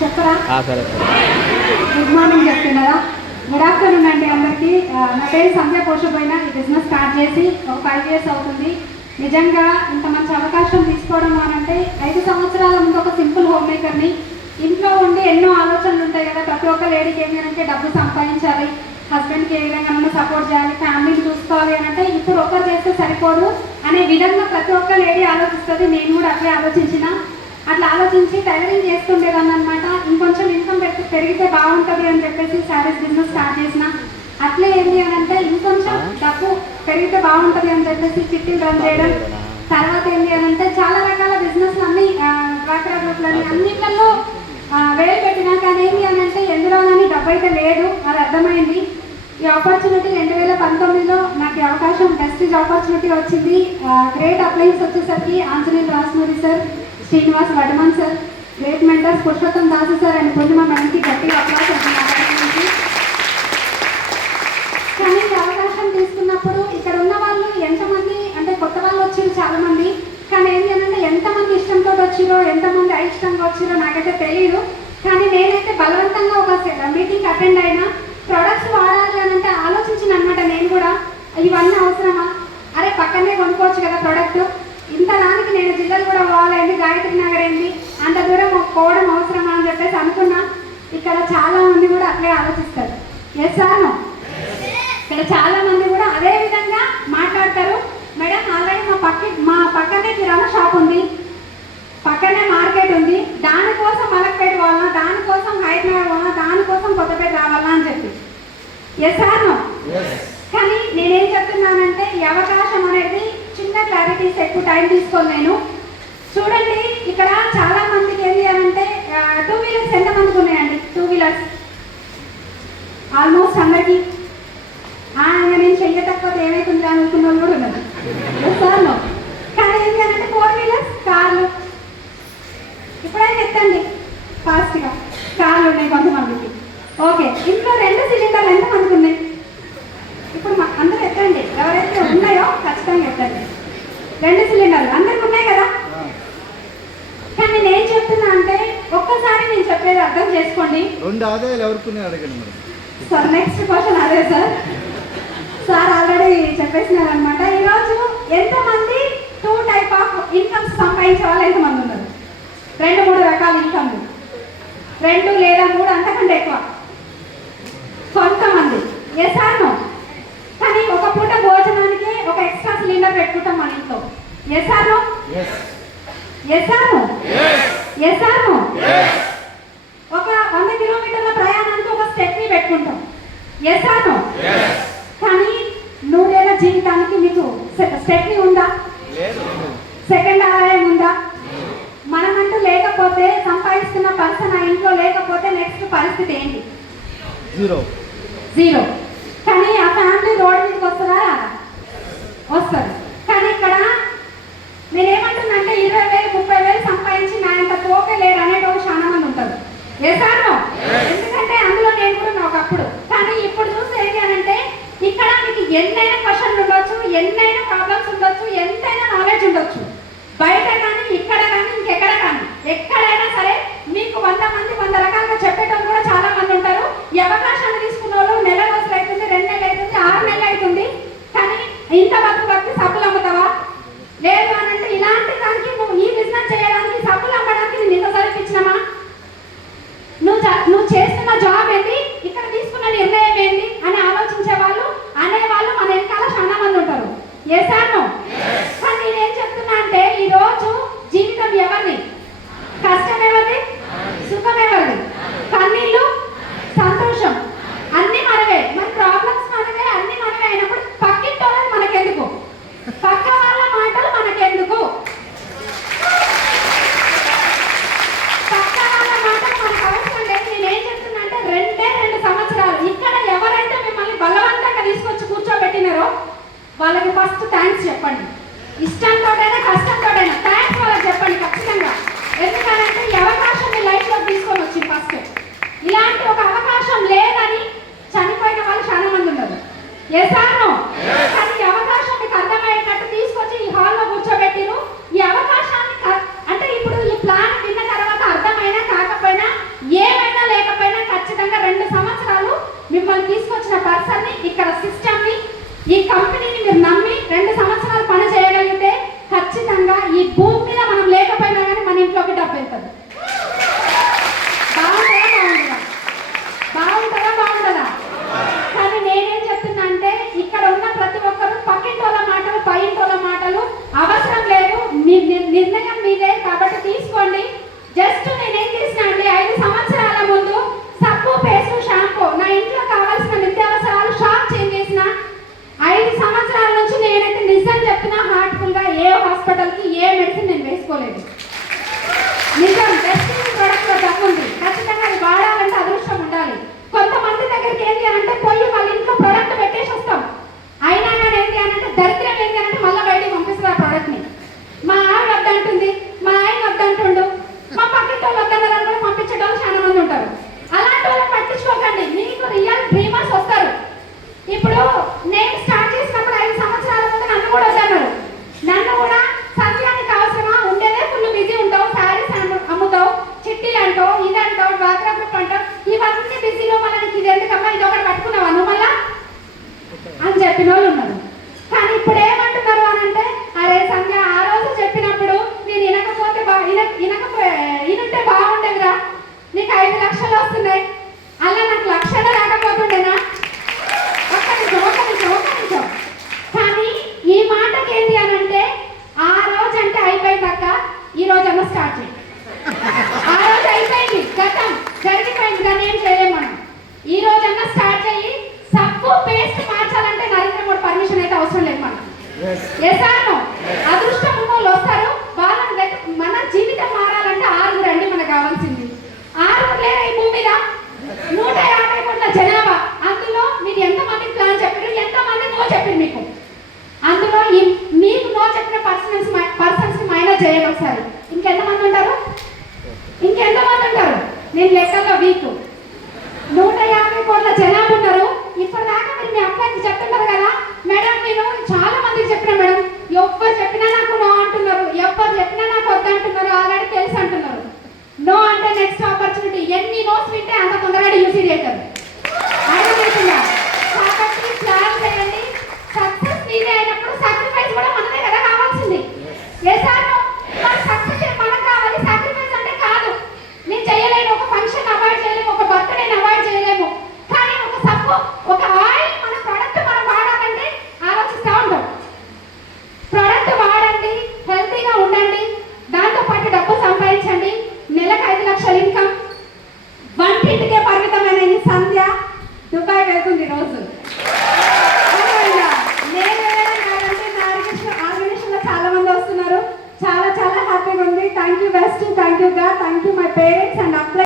చెప్పరా? సరే సరే. గుడ్ మార్నింగ్ చెప్తున్నారా? గుడ్ ఆఫ్టర్నూన్ అండి అందరికీ. నా పేరు సంధ్య పోషపోయిన. ఈ బిజినెస్ స్టార్ట్ చేసి ఒక 5 years అవుతుంది. నిజంగా ఇంత మంచి అవకాశం తీసుకోవడం అనంటే 5 సంవత్సరాల ముందు ఒక సింపుల్ హోమ్ మేకర్ని. ఇంట్లో ఉండి ఎన్నో ఆలోచనలు ఉంటాయి కదా, ప్రతి ఒక్క లేడీకి ఏంటంటే డబ్బు సంపాదించాలి, హస్బెండ్కి ఏ విధంగా సపోర్ట్ చేయాలి, ఫ్యామిలీని చూసుకోవాలి అని అంటే ఇప్పుడు ఒకరు చేస్తే సరిపోదు అనే విధంగా ప్రతి ఒక్క లేడీ ఆలోచిస్తుంది. నేను కూడా అట్లే ఆలోచించిన. అట్లా ఆలోచించి టైలరింగ్ చేస్తుండేదాన్ని అనమాట. ఇంకొంచెం ఇన్కమ్ పెరిగితే బాగుంటుంది అని చెప్పేసి శారీస్ బిజినెస్ స్టార్ట్ చేసిన. అట్లే ఏంటి అని అంటే ఇంకొంచెం డబ్బు పెరిగితే బాగుంటుంది అని చెప్పేసి చిట్టీలు రన్ చేయడం. తర్వాత ఏంటి అని అంటే చాలా రకాల బిజినెస్లు అన్ని డ్వాక్రా గ్రూప్లన్నీ అన్నింటిలో వేలు పెట్టినా కానీ ఏంటి అని అంటే ఎందులో కానీ డబ్బు అయితే లేదు, అది అర్థమైంది. ఈ ఆపర్చునిటీ 2019లో నాకు ఈ అవకాశం బెస్టేజ్ ఆపర్చునిటీ వచ్చింది. గ్రేట్ అప్లయన్స్ వచ్చేసరికి Anjaneyulu Rajamouli sir, Srinivas Vadman sir, great mentors Purushottam Dasu sir and Purnima మేడంకి గట్టిగా అప్లాస్ అవుతుంది. కానీ ఈ అవకాశం తీసుకున్నప్పుడు ఇక్కడ ఉన్న వాళ్ళు ఎంతమంది అంటే కొత్త వాళ్ళు వచ్చారు చాలా మంది. కానీ ఏంటి అంటే ఎంతమంది ఇష్టంతో వచ్చిరో, ఎంతమంది అయిష్టంగా వచ్చిరో నాకైతే తెలియదు. కానీ నేనైతే బలవంతంగా ఒక మీటింగ్ అటెండ్ అయినా. ప్రొడక్ట్స్ వాడాలి అని అంటే ఆలోచించిన అనమాట నేను కూడా, ఇవన్నీ అవసరమా, అరే పక్కనే కొనుక్కోవచ్చు కదా ప్రోడక్ట్, ఇంత దానికి నేను జిల్లాలు కూడా పోవాలండి, గాయత్రి నగర్ ఏంటి, అంత దూరం పోవడం అవసరమా అని చెప్పేసి అనుకున్నా. ఇక్కడ చాలా మంది కూడా అట్లే ఆలోచిస్తారు. Yes sir no? ఇక్కడ చాలా మంది కూడా అదే విధంగా మాట్లాడతారు. మేడం ఆల్రెడీ మా పక్కనే కిరాణా షాప్ ఉంది, పక్కనే మార్కెట్ ఉంది, దానికోసం మలక్పేట పోవాలన్నా, దానికోసం హైదరాబాద్ పోవాలన్నా, దానికోసం కొత్తపేట రావాలా అని చెప్పి. Yes sir no? కానీ నేనేం చెప్తున్నానంటే ఈ అవకాశం అనేది చిన్న క్లారిటీస్ ఎక్కువ టైం తీసుకోను నేను. చూడండి ఇక్కడ చాలా మందికి ఏంటి అంటే 2 wheelers ఎంతమందికి ఉన్నాయండి? 2 wheelers ఆల్మోస్ట్ అందరికీ. నేను చెయ్యకపోతే ఏమైతుంది అనుకున్న వాళ్ళు కూడా ఉన్నది. Sir no? కానీ ఏంటి అంటే 4 wheelers కార్లు ఇప్పుడైనా ఎత్తండి ఫాస్ట్గా. కార్లు ఉన్నాయి కొంతమందికి. ఓకే, ఇంట్లో 2 సిలిండర్లు ఎంతమందికి ఉన్నాయి? ఇప్పుడు అందరూ ఎత్తండి, ఎవరైతే ఉన్నాయో ఖచ్చితంగా ఎత్తండి. 2 సిలిండర్లు అందరికి ఉన్నాయి కదా. కానీ నేను చెప్తున్నా అంటే ఒక్కసారి నేను చెప్పేది అర్థం చేసుకోండి. 2 ఆదాయాలు ఎవరికి అడగండి మేడం. సార్ నెక్స్ట్ క్వశ్చన్ అదే సార్. సార్ ఆల్రెడీ చెప్పేసినారు అనమాట. ఈరోజు ఎంతమంది 2 type ఆఫ్ ఇన్కమ్స్ సంపాదించే వాళ్ళు ఎంతమంది ఉన్నారు? 2-3 రకాల ఇన్కమ్లు, 2 లేదా 3 అంతకంటే ఎక్కువ కొంతమంది. Yes or no? కానీ ఒక పూట భోజనానికి ఒక ఎక్స్ట్రా సిలిండర్ పెట్టుకుంటాం మన ఇంట్లో. Yes or no? Yes or no? Yes or no? ఒక 100 కిలోమీటర్ల ప్రయాణానికి ఒక స్టెప్ని పెట్టుకుంటాం. Yes or no? కానీ 100 ఏళ్ల జీవితానికి మీకు స్టెప్ని ఉందా? సెకండ్ ఆదాయం ఉందా? మనమంటూ లేకపోతే, సంపాదిస్తున్న పర్సన్ ఆ ఇంట్లో లేకపోతే నెక్స్ట్ పరిస్థితి ఏంటి? జీరో. కానీ ఆ ఫ్యామిలీ రోడ్ మీదకి వస్తుందా? రాదా? వస్తుంది. కానీ ఇక్కడ నేనేమంటున్నా అంటే 20,000 30,000 సంపాదించి నా అంత పోకే లేరు అనేటోళ్ళు చాలా మంది ఉంటారు. వేసాను, ఎందుకంటే అందులో నేను కూడా ఒకప్పుడు. కానీ ఇప్పుడు చూస్తే ఏంటి అని అంటే ఇక్కడ మీకు ఎన్నైనా క్వశ్చన్లు ఉండొచ్చు, ఎన్నైనా ప్రాబ్లమ్స్ ఉండొచ్చు, ఎంతైనా నాలెడ్జ్ ఉండొచ్చు. బయట కానీ ఇక్కడ కానీ ఇంకెక్కడ కానీ ఎక్కడైనా సరే మీకు 100 మంది 100 రకాలుగా చెప్పేటోళ్ళు కూడా చాలా మంది ఉంటారు. ఈ అవకాశాన్ని తీసుకున్న వాళ్ళు నెల రోజులు అవుతుంది, 2 నెలలు అవుతుంది, 6 నెలలు అవుతుంది. కానీ ఇంత బతుకు సబ్బులు అమ్ముతావా? లేదు అని అంటే ఇలాంటి దానికి నువ్వు ఈ బిజినెస్ చేయడానికి, సబ్బులు అమ్మడానికి నేను ఇంత సరిపించినామా? నువ్వు చేస్తున్న జాబ్ ఏంటి, ఇక్కడ తీసుకున్న నిర్ణయం ఏంటి అని ఆలోచించే వాళ్ళు అనేవాళ్ళు మన వెనకాల చాలా మంది ఉంటారు. Yes or no? కానీ నేనేం చెప్తున్నా అంటే ఈరోజు జీవితం ఎవరిది, కష్టం ఎవరిది, సుఖం ఎవరిది, కన్నీళ్ళు సంతోషం అన్ని మనవే, మన ప్రాబ్లమ్స్ మనవే, అన్ని మనవే అయినప్పుడు పక్కింటోళ్ళని మనకెందుకు, పక్క వాళ్ళ మాటలు మనకెందుకు, పక్క వాళ్ళ మాటలు మనకు అవసరం లేదు. నేనేం చెప్తున్నా అంటే 2 సంవత్సరాలు ఇక్కడ ఎవరైతే మిమ్మల్ని బలవంతంగా తీసుకొచ్చి కూర్చోబెట్టినారో వాళ్ళకి ఫస్ట్ థ్యాంక్స్ చెప్పండి. ఇష్టంతోటైనా కష్టంతోటైనా థ్యాంక్స్ వాళ్ళకి చెప్పండి ఖచ్చితంగా. ఎందుకంటే ఈ అవకాశం మీ లైఫ్లో తీసుకొని వచ్చింది ఫస్ట్. ఇలాంటి ఒక అవకాశం లేదని చనిపోయిన వాళ్ళు చాలా మంది ఉన్నారు. Yes or no? కానీ ఈ అవకాశం మీకు అర్థమయ్యేటట్టు తీసుకొచ్చి ఈ హాల్లో కూర్చోబెట్టిరు. ఈ అవకాశాన్ని అంటే ఇప్పుడు ఈ ప్లాన్ విన్న తర్వాత అర్థమైనా కాకపోయినా మిమ్మల్ని తీసుకొచ్చిన పర్సన్ని, ఇక్కడ సిస్టమ్ని, ఈ కంపెనీని మీరు నమ్మి 2 సంవత్సరాలు పని చేయగలిగితే ఖచ్చితంగా ఈ భూమి మీద మనం లేకపోయినా కానీ మన ఇంట్లోకి డబ్బు వెళ్తుంది. బాగుంటుందా? కానీ నేనేం చెప్తున్నా అంటే ఇక్కడ ఉన్న ప్రతి ఒక్కరు పక్కింటోళ్ళ మాటలు, పైంటోళ్ళ మాటలు అవసరం లేదు. మీ నిర్ణయం మీదే కాబట్టి తీసుకోండి. జస్ట్ నేనేం చేసిన అంటే 5 సంవత్సరాల ముందు సబ్బు, పేస్ట్, షాంపూ, నా ఇంట్లో కావాల్సిన నిత్యావసరాలు షాప్ చేంజ్ చేసిన. 5 సంవత్సరాల నుంచి నేనైతే నిజం చెప్తున్నా, హార్ట్ఫుల్ గా ఏ హాస్పిటల్కి ఏ మెడిసిన్ నేను వేసుకోలేదు. నిజం, బెస్ట్ ప్రొడక్ట్ లో తప్పుంది. ఖచ్చితంగా అది వాడాలంటే అదృష్టం ఉండాలి. కొంతమంది దగ్గరికి ఏంటి అంటే పోయి వాళ్ళ ఇంట్లో ప్రొడక్ట్ పెట్టేసి వస్తాం. అయినా కానీ ఏంటి అంటే దరిద్రం ఏంటి అంటే మళ్ళీ బయటికి పంపిస్తారు ఆ ప్రొడక్ట్ ని. మా ఆవిడ వద్దంటుంది, మా ఆయన వద్దంటుండు, మా పక్కింటి వాళ్ళు వద్దన్నారని కూడా పంపించడం చాలా మంది ఉంటారు. అలాంటి వాళ్ళని పట్టించుకోకండి. మీకు రియల్ డ్రీమర్స్ వస్తారు. ఇప్పుడు నేను స్టార్ట్ చేసినప్పుడు 5 సంవత్సరాల ముందు నన్ను కూడా వద్దన్నారు. నన్ను కూడా సత్యానికి అవసరమా, ఉండేదే ఫుల్ బిజీ ఉంటావు, శారీస్ అమ్ముతావు, చిట్టీలు అంటావు, ఇది అంటావు, డ్వాక్రా గ్రూప్ అంటావు, ఇవన్నీ బిజీలో మనకి ఇది ఎందుకమ్మా, ఇది ఒకటి పట్టుకున్నావా నువ్వు మళ్ళా అని చెప్పిన వాళ్ళు ఉన్నారు. కానీ ఇప్పుడు ఏమంటున్నారు అని అంటే, అరే సంధ్య ఆ రోజు చెప్పినప్పుడు నేను వినకపోతే వినుంటే బాగుండేదిరా, నీకు 5 లక్షలు వస్తున్నాయి, అలా నాకు లక్షలు రాకపోతుండేనా? ఒక్క నిమిషం. కానీ ఈ మాటకి ఏంటి అని అంటే, ఆ రోజు అంటే అయిపోయింది అక్క, ఈ రోజన్నా స్టార్ట్ చేయి. ఆ రోజు అయిపోయింది, గతం జరిగిపోయింది, దాన్ని ఏం చేయలేము మనం. ఈ రోజన్నా స్టార్ట్ చేయి. సబ్బు, పేస్ట్ మార్చాలంటే నరేంద్ర మోడీ పర్మిషన్ అయితే అవసరం లేదు మనం. ఎసాను అదృష్టం ఉన్న వాళ్ళు వస్తారు, వాళ్ళని మన జీవితం మారాలంటే 6 రండి మనకు కావాల్సింది. 6 లేరా ఈ భూమి మీద? 150 కోట్ల జనాభా. అందులో మీరు ఎంతమందికి ప్లాన్ చెప్పారు, ఎంతమంది నో చెప్పారు మీకు? అందులో మీకు నో చెప్పిన పర్సన్స్ మైనస్ చేయండి ఒకసారి. ఇంకెంతమంది ఉంటారు? నేను లెక్కల్లో వీక్. 150 కోట్ల జనాభా ఉన్నారు. ఇప్పటిదాకా మీరు మీ అబ్బాయికి చెప్తున్నారు కదా, మేడం నేను చాలా మందికి చెప్పిన మేడం, ఎవ్వరు చెప్పినా నాకు నో అంటున్నారు, ఎవ్వరు చెప్పినా నాకు వద్దంటున్నారు, ఆల్రెడీ తెలుసు అంటున్నారు. నో అంటే నెక్స్ట్ ఆపర్చునిటీ. ఎన్ని నోస్ వింటే అంత తొందరగా యూజ్ అవుతారు. అర్థమవుతుందా? కాబట్టి ప్లాన్ చేయండి. సక్సెస్ మీదే అయినప్పుడు సాక్రిఫైస్ కూడా మనదే కదా కావాల్సింది. సక్సెస్ మనకు కావాలి, సాక్రిఫైస్ అంటే కాదు. నేను చేయలేను, ఒక ఫంక్షన్ అవాయిడ్ చేయలేము, ఒక బర్త్డేని అవాయిడ్ చేయలేము. కానీ ఒక సబ్బు, ఒక ఆయిల్, మన ప్రొడక్ట్ మనం వాడాలంటే ఆలోచిస్తూ ఉంటాం. ప్రొడక్ట్ వాడండి, హెల్తీగా ఉండండి, దాంతో పాటు డబ్బు సంపాదించండి. నెలకు 5 లక్షల ఇన్కమ్. వంటింటికే పరిమితమైన ఈ సంధ్య దుబాయ్ వెళ్తుంది రోజు. నేను వెళ్ళడం కాదంటే నా ఆర్గనైజేషన్లో చాలా మంది వస్తున్నారు. చాలా హ్యాపీగా ఉంది. Thank you best, thank you గా, thank you my parents and apply